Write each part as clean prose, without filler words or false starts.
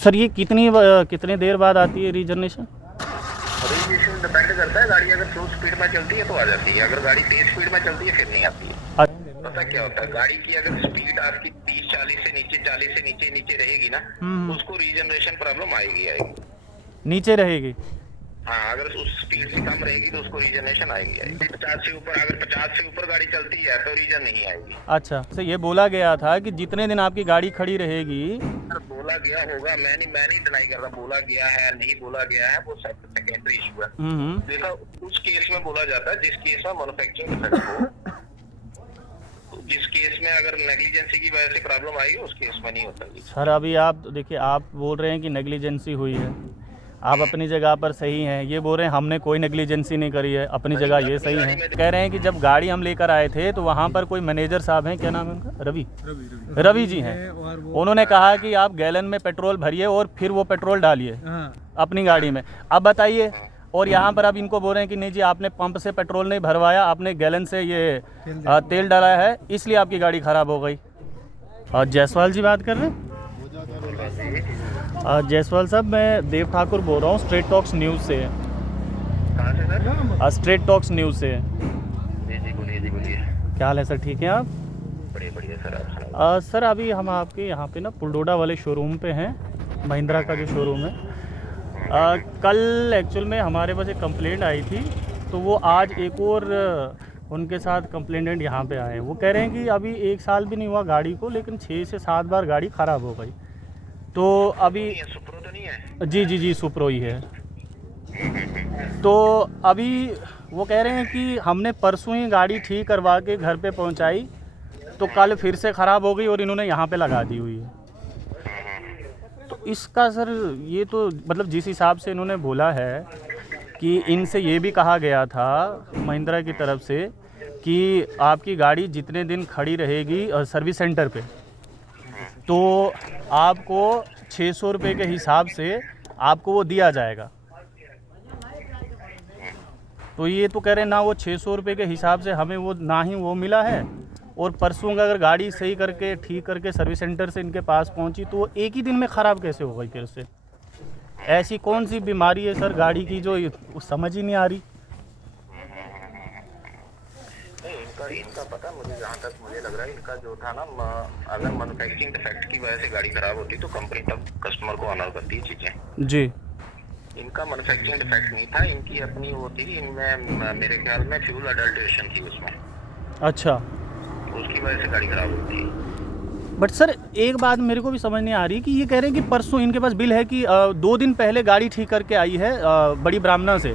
Sir ये कितने देर बाद आती है रीजनरेशन? रीजनरेशन डिपेंड करता है, गाड़ी अगर स्लो स्पीड में चलती है तो आ जाती है, अगर गाड़ी तेज स्पीड में चलती है फिर नहीं आती है। पता क्या होता है, गाड़ी की अगर स्पीड आपकी 30-40 से नीचे, 40 से नीचे नीचे रहेगी ना, उसको रीजनरेशन प्रॉब्लम आएगी। नीचे रहेगी। हाँ, अगर उस स्पीड से कम रहेगी तो उसको रीजनरेशन आएगी। 50 से ऊपर, अगर 50 से ऊपर गाड़ी चलती है तो रीजन नहीं आएगी। अच्छा, तो ये बोला गया था कि जितने दिन आपकी गाड़ी खड़ी रहेगी। सर बोला गया होगा, मैं नहीं डिनाई कर रहा, बोला गया है नहीं बोला गया है वो सब सेकेंडरी इशू है। देखा, उस केस में बोला जाता है जिस केस में मैन्युफैक्चरिंग डिफेक्ट हो, तो जिस केस में अगर नेग्लिजेंसी की वजह से प्रॉब्लम आई उस केस में नहीं होता। सर अभी आप देखिए, आप बोल रहे हैं कि नेग्लिजेंसी हुई है, आप अपनी जगह पर सही हैं, ये बोल रहे हैं हमने कोई नेग्लिजेंसी नहीं करी है, अपनी जगह ये सही है। कह रहे हैं कि जब गाड़ी हम लेकर आए थे तो वहाँ पर कोई मैनेजर साहब हैं, क्या नाम है उनका? रवि जी हैं। उन्होंने कहा कि आप गैलन में पेट्रोल भरिए और फिर वो पेट्रोल डालिए अपनी गाड़ी में। अब बताइए, और यहाँ पर अब इनको बोल रहे हैं कि नहीं जी आपने पंप से पेट्रोल नहीं भरवाया, आपने गैलन से ये तेल डाला है, इसलिए आपकी गाड़ी ख़राब हो गई। और जायसवाल जी बात कर रहे हैं? जायसवाल साहब, मैं देव ठाकुर बोल रहा हूँ, स्ट्रेट टॉक्स न्यूज़ से। स्ट्रेट टॉक्स न्यूज़ से। जी बोलिए। क्या हाल है सर, ठीक है आप? बढ़िया सर। सर अभी हम आपके यहाँ पे ना पुलडोडा वाले शोरूम पे हैं, महिंद्रा का जो शोरूम है। कल एक्चुअल में हमारे पास एक कंप्लेंट आई थी, तो वो आज एक और उनके साथ कंप्लेंटेंट यहाँ पे आए हैं। वो कह रहे हैं कि अभी 1 साल भी नहीं हुआ गाड़ी को, लेकिन 6 से 7 बार गाड़ी ख़राब हो गई। तो अभी सुप्रो तो नहीं है? जी सुप्रो ही है। तो अभी वो कह रहे हैं कि हमने परसों ही गाड़ी ठीक करवा के घर पे पहुंचाई, तो कल फिर से ख़राब हो गई और इन्होंने यहाँ पे लगा दी हुई है। तो इसका सर ये तो मतलब जिस हिसाब से इन्होंने बोला है कि इनसे ये भी कहा गया था महिंद्रा की तरफ से कि आपकी गाड़ी जितने दिन खड़ी रहेगी सर्विस सेंटर पे, तो आपको 600 रुपये के हिसाब से आपको वो दिया जाएगा। तो ये तो कह रहे हैं ना, वो 600 रुपये के हिसाब से हमें वो ना ही वो मिला है, और परसों का अगर गाड़ी सही करके ठीक करके सर्विस सेंटर से इनके पास पहुंची तो वो एक ही दिन में ख़राब कैसे हो गई फिर से? ऐसी कौन सी बीमारी है सर गाड़ी की जो समझ ही नहीं आ रही? इनका पता मुझे, जहाँ तक मुझे लग रहा है इनका जो था ना, अगर मैन्युफैक्चरिंग डिफेक्ट की वजह से गाड़ी खराब होती तो कंपनी तब कस्टमर को ऑनर करती है चीजें। जी, इनका मैन्युफैक्चरिंग डिफेक्ट नहीं था, इनकी अपनी वो थी, इनमें मेरे ख्याल में फ्यूल अडल्ट्रेशन थी उसमें। अच्छा। उसकी वजह से गाड़ी खराब होती है। बट सर एक बात मेरे को भी समझ नहीं आ रही कि ये कह रहे हैं कि परसों इनके पास बिल है कि 2 दिन पहले गाड़ी ठीक करके आई है बड़ी ब्राह्मणा से,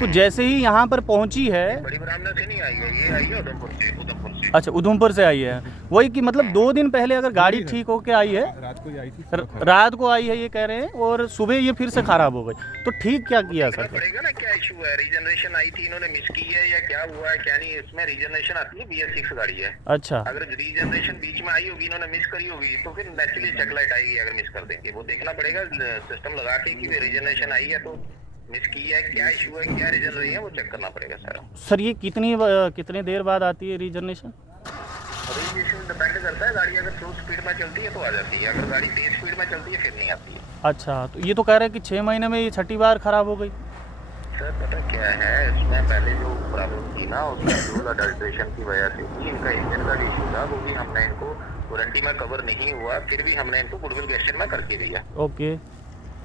तो जैसे ही यहाँ पर पहुँची है। बड़ी ब्राह्मणा से नहीं आई है, ये आई है उधमपुर से। अच्छा, उधमपुर से आई है। वही कि मतलब 2 दिन पहले अगर गाड़ी ठीक होके आई है, रात को आई है ये कह रहे हैं, और सुबह ये फिर से खराब हो गई, तो ठीक क्या किया सर? पड़ेगा ना, क्या इशू है, रीजनरेशन आई थी, इन्होंने मिस की है या क्या हुआ है क्या नहीं। इसमें रीजनरेशन आती है, BS6 गाड़ी है। अच्छा, अगर रीजनरेशन बीच में आई होगी, इन्होंने मिस करी होगी, तो फिर नेचुरली चेक लाइट आएगी। अगर मिस कर देंगे, वो देखना पड़ेगा सिस्टम लगा के कि रीजनरेशन आई है तो मिस की है, क्या इशू है, क्या रीजन रही है, वो चेक करना पड़ेगा सर ये कितने देर बाद आती है रीजनरेशन? रीजनरेशन डिपेंड करता है, गाड़ी अगर स्लो स्पीड में चलती है तो आ जाती है, अगर गाड़ी तेज स्पीड में चलती है फिर नहीं आती है। अच्छा, तो ये तो कह रहे हैं कि 6 महीने में ये 6ठी बार खराब हो गई। सर पता क्या है, इसमें पहले जो प्रॉब्लम थी ना, उसमें फ्यूल अडल्ट्रेशन की वजह से थी। इनका इंजन का इशू था, वो भी हमने इनको वारंटी में कवर नहीं हुआ, फिर भी हमने इनको गुडविल क्वेश्चन में करके दिया। ओके,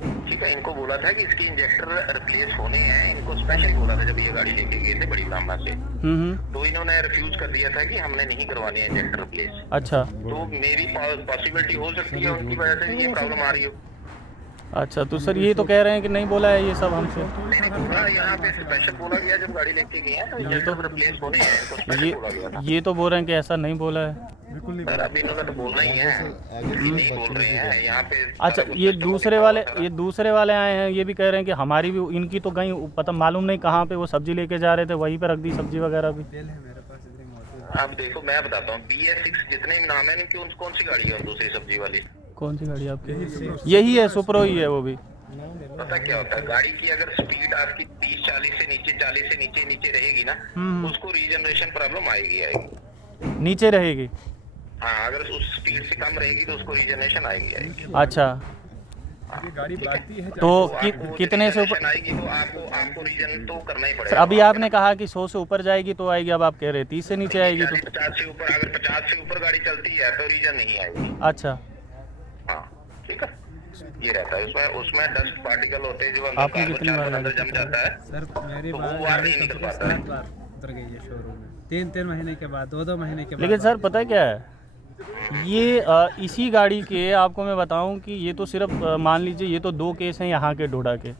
ठीक है। इनको बोला था कि इसके इंजेक्टर रिप्लेस होने हैं, इनको स्पेशली बोला था जब ये गाड़ी लेके गए थे बड़ी ब्राह्मणा से। तो इन्होंने रिफ्यूज कर दिया था कि हमने नहीं करवाने हैं इंजेक्टर रिप्लेस। अच्छा, तो मेरी पॉसिबिलिटी हो सकती है उनकी वजह से ये प्रॉब्लम आ रही हो। अच्छा, तो सर ये तो कह रहे हैं कि नहीं बोला है ये सब हमसे। नहीं बोला, यहाँ पे स्पेशल बोला गया जब गाड़ी लेके गए हैं तो इंजेक्टर रिप्लेस होने हैं, इनको स्पेशल बोला गया था। ये तो बोल रहे हैं कि ऐसा नहीं बोला है। सर अभी इन्होंने तो बोलना ही है, नहीं बोल रहे हैं यहाँ पे। अच्छा, ये दूसरे वाले आए हैं, ये भी कह रहे हैं कि हमारी भी, इनकी तो कहीं पता मालूम नहीं कहाँ पे वो सब्जी लेके जा रहे थे, वहीं पे रख दी सब्जी वगैरह भी। अब देखो मैं बताता हूँ, BS6 जितने भी नाम है इनकी, कौन सी गाड़ी है और दूसरी सब्जी वाली? कौन सी गाड़ी आपकी? यही है, सुप्रो ही है वो भी। पता क्या होता है, गाड़ी की अगर स्पीड आपकी 30-40 से नीचे, 40 से नीचे नीचे रहेगी ना, उसको रीजनरेशन प्रॉब्लम आएगी। नीचे रहेगी। हाँ, अगर उस स्पीड से कम रहेगी तो उसको रीजनरेशन आएगी। अच्छा, ये गाड़ी भागती है तो आपको कितने से ऊपर? determination आएगी तो आपको रीजन तो करना ही सर पड़ेगा। अभी आपने कहा कि 100 से ऊपर जाएगी तो आएगी, अब आप कह रहे हैं 30 से नीचे आएगी तो? 50 से ऊपर, अगर 50 से ऊपर गाड़ी चलती है तो रीजन नहीं आएगी। अच्छा, हाँ ठीक है, ये रहता है उसमें। उसमें डस्ट पार्टिकल होते हैं जो अंदर आपने कार्बन कितनी बार चार्बन अंदर गाड़ी जम जाता है, सर मेरी तो वो बार वार गाड़ी नहीं कम निकल से कम पाता है। 7 बार उतर गई है शोरूम में, 3 महीने के बाद, 2 महीने के बाद। लेकिन सर पता है क्या है, ये इसी गाड़ी के आपको मैं बताऊं कि ये तो सिर्फ मान लीजिए ये तो 2 केस हैं यहाँ के डोडा के।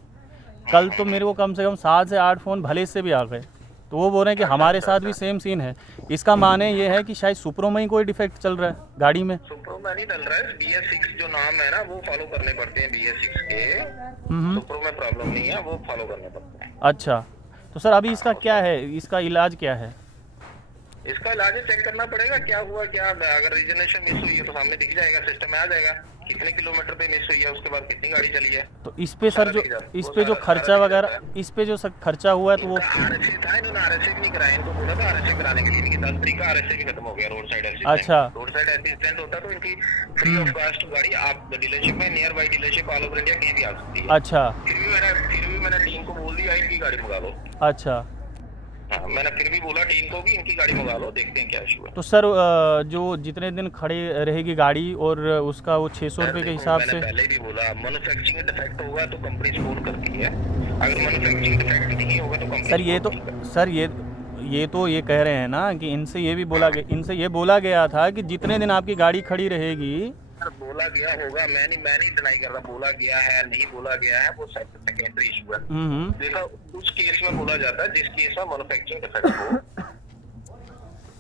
कल तो मेरे को कम से कम 7 से 8 फ़ोन भले से भी आ गए, तो वो बोल रहे हैं कि हमारे साथ भी सेम सीन है। इसका माने ये है कि शायद सुप्रो में ही कोई डिफेक्ट चल रहा है गाड़ी में। सुप्रो में नहीं डल रहा है, BS6 जो नाम है ना वो फॉलो करने पड़ते हैं BS6 के। सुप्रो में प्रॉब्लम नहीं है, वो फॉलो करने पड़ते हैं। अच्छा, तो सर अभी इसका क्या है, इसका इलाज क्या है? इसका इलाज चेक करना पड़ेगा क्या हुआ क्या। अगर रीजनरेशन मिस हुई है तो सामने दिख जाएगा, सिस्टम में आ जाएगा कितने किलोमीटर पे मिस हुई है, उसके बाद कितनी गाड़ी चली है। तो इस पे सर जो इस पे जो खर्चा वगैरह, इस पे जो खर्चा हुआ है तो वो RSA था, इन्होंने RSA भी नहीं कराया। इनको बोला था RSA कराने के लिए, इनकी 10 तरीक का RSA भी खत्म हो गया, रोड साइड असिस्टेंट। अच्छा। रोड साइड असिस्टेंट होता तो इनकी फ्री ऑफ कॉस्ट गाड़ी आप डीलरशिप में, near by dealership all over India कहीं भी आ सकती है। अच्छा फिर भी मैंने टीम को बोल दिया इनकी गाड़ी मंगा लो। अच्छा। हाँ, मैंने फिर भी बोला टीम को कि इनकी गाड़ी मंगा लो, देखते हैं क्या इशू है। तो सर जो जितने दिन खड़े रहेगी गाड़ी और उसका वो 600 रुपये के हिसाब से? मैंने पहले भी बोला मैन्युफैक्चरिंग डिफेक्ट होगा तो कंपनी सपोर्ट करती है, अगर मैन्युफैक्चरिंग डिफेक्ट नहीं होगा तो कंपनी सर ये तो ये कह रहे हैं ना कि इनसे ये बोला गया था कि जितने दिन आपकी गाड़ी खड़ी रहेगी। सर बोला गया होगा, मैं नहीं डिनाई कर रहा, बोला गया है नहीं बोला गया है वो सब सेकेंडरी इशू है। देखा उस केस में बोला जाता है जिस केस में मैन्युफैक्चरिंग डिफेक्ट हो,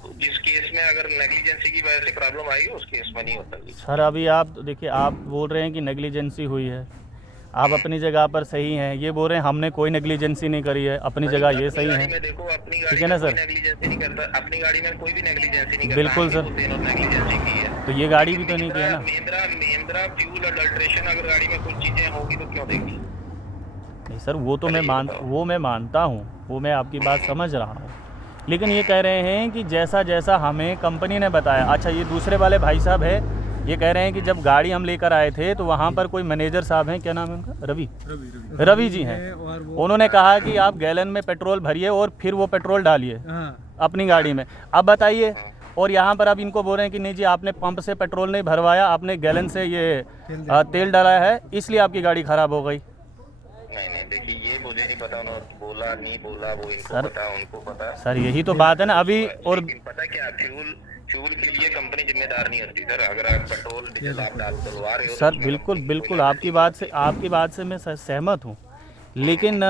तो जिस केस में अगर नेग्लिजेंसी की वजह से प्रॉब्लम आई उस केस में नहीं होता ये। सर अभी आप देखिए, आप बोल रहे हैं कि नेग्लिजेंसी हुई है, आप अपनी जगह पर सही हैं, ये बोल रहे हैं हमने कोई नेग्लिजेंसी नहीं करी है, अपनी जगह ये सही है। देखो अपनी ठीक गाड़ी है ना में कोई सर? नेग्लिजेंसी नहीं करता, अपनी गाड़ी में कोई भी नेग्लिजेंसी नहीं करता। बिल्कुल सर। नेग्लिजेंसी की है तो ये गाड़ी भी तो नहीं की है ना? महिंद्रा फ्यूल अडल्ट्रेशन अगर गाड़ी में कुछ चीजें होगी तो क्यों देगी? नहीं सर, वो तो मैं मानता हूँ, वो मैं आपकी बात समझ रहा हूँ, लेकिन ये कह रहे हैं कि जैसा जैसा हमें कंपनी ने बताया। अच्छा, ये दूसरे वाले भाई साहब है, ये कह रहे हैं कि जब गाड़ी हम लेकर आए थे तो वहाँ पर कोई मैनेजर साहब हैं, क्या नाम है उनका? रवि जी हैं। उन्होंने कहा कि आप गैलन में पेट्रोल भरिए और फिर वो पेट्रोल डालिए अपनी गाड़ी में। अब बताइए, और यहाँ पर अब इनको बोल रहे हैं कि नहीं जी आपने पंप से पेट्रोल नहीं भरवाया, आपने गैलन से ये तेल डाला है, इसलिए आपकी गाड़ी ख़राब हो गई। नहीं देखिए, ये मुझे नहीं पता उन्होंने बोला नहीं बोला, वो इनको सर, पता, उनको पता। सर यही तो बात है ना अभी। और पता क्या, फ्यूल के लिए कंपनी जिम्मेदार नहीं होती सर। अगर आप पेट्रोल डीजल आप डलवा रहे हो सर बिल्कुल आपकी बात से मैं सहमत हूँ, लेकिन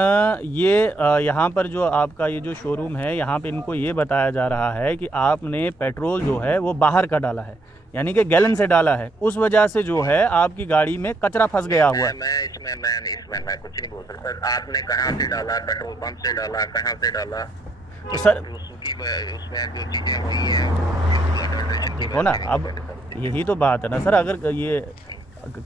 ये यहाँ पर जो आपका ये जो शोरूम है, यहाँ पे इनको ये बताया जा रहा है कि आपने पेट्रोल जो है वो बाहर का डाला है, यानी कि गैलन से डाला है, उस वजह से जो है आपकी गाड़ी में कचरा फंस गया हुआ है। मैं इसमें कुछ नहीं बोल सकता। आपने कहाँ से डाला, पेट्रोल पंप से डाला, कहाँ से डाला, तो सर उसमें जो चीजें हुई हैं देखो ना, अब यही तो बात है ना सर, अगर ये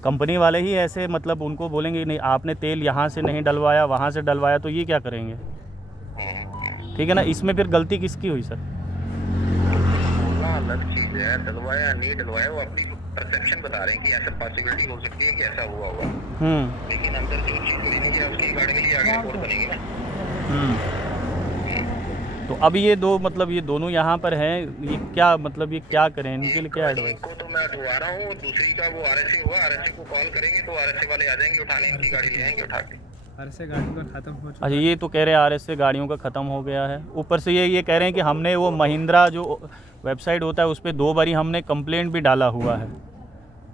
कंपनी वाले ही ऐसे मतलब उनको बोलेंगे नहीं आपने तेल यहाँ से नहीं डलवाया वहाँ से डलवाया, तो ये क्या करेंगे? ठीक है ना, इसमें फिर गलती किसकी हुई सर? बोलना अलग चीज है, डलवाया नहीं डलवाया वो अपनी परसेप्शन बता रहे हैं कि ऐसा पॉसिबिलिटी हो सकती है कि ऐसा हुआ होगा, लेकिन अंदर जो चीज मिली नहीं है उसकी गाड़ी के लिए आगे रिपोर्ट बनेगी ना। तो अब ये दो मतलब ये दोनों यहाँ पर हैं, ये क्या मतलब ये क्या करें, इनके लिए क्या एडवाइस? को तो मैं उठवा रहा हूँ, दूसरी का वो RSA होगा, RSA को कॉल करेंगे तो RSA वाले आ जाएंगे उठाने, इनकी गाड़ी ले आएंगे उठा के। RSA गाड़ी का खत्म हो चुका। अच्छा, ये तो कह रहे हैं RSA गाड़ियों का ख़त्म हो गया है, ऊपर से ये कह रहे हैं कि हमने वो महिंद्रा जो वेबसाइट होता है उस पर 2 बारी हमने कंप्लेंट भी डाला हुआ है,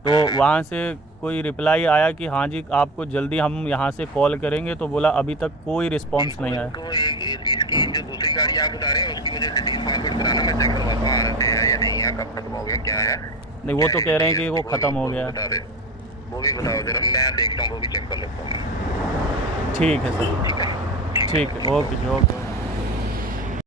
तो वहाँ से कोई रिप्लाई आया कि हाँ जी आपको जल्दी हम यहाँ से कॉल करेंगे, तो बोला अभी तक कोई रिस्पांस नहीं आया। तो इसकी जो दूसरी गाड़ी आप बता रहे हैं उसकी मुझे डिटेल फॉरवर्ड कराना, मैं चेक करवाता हूँ RSA है या नहीं है, कब खत्म हो गया क्या है। नहीं, वो तो कह रहे हैं कि वो ख़त्म हो गया है। वो भी बताओ जरा, मैं देखता हूँ, वो भी चेक कर लेता हूँ। ठीक है सर, ठीक है, ओके जी, ओके।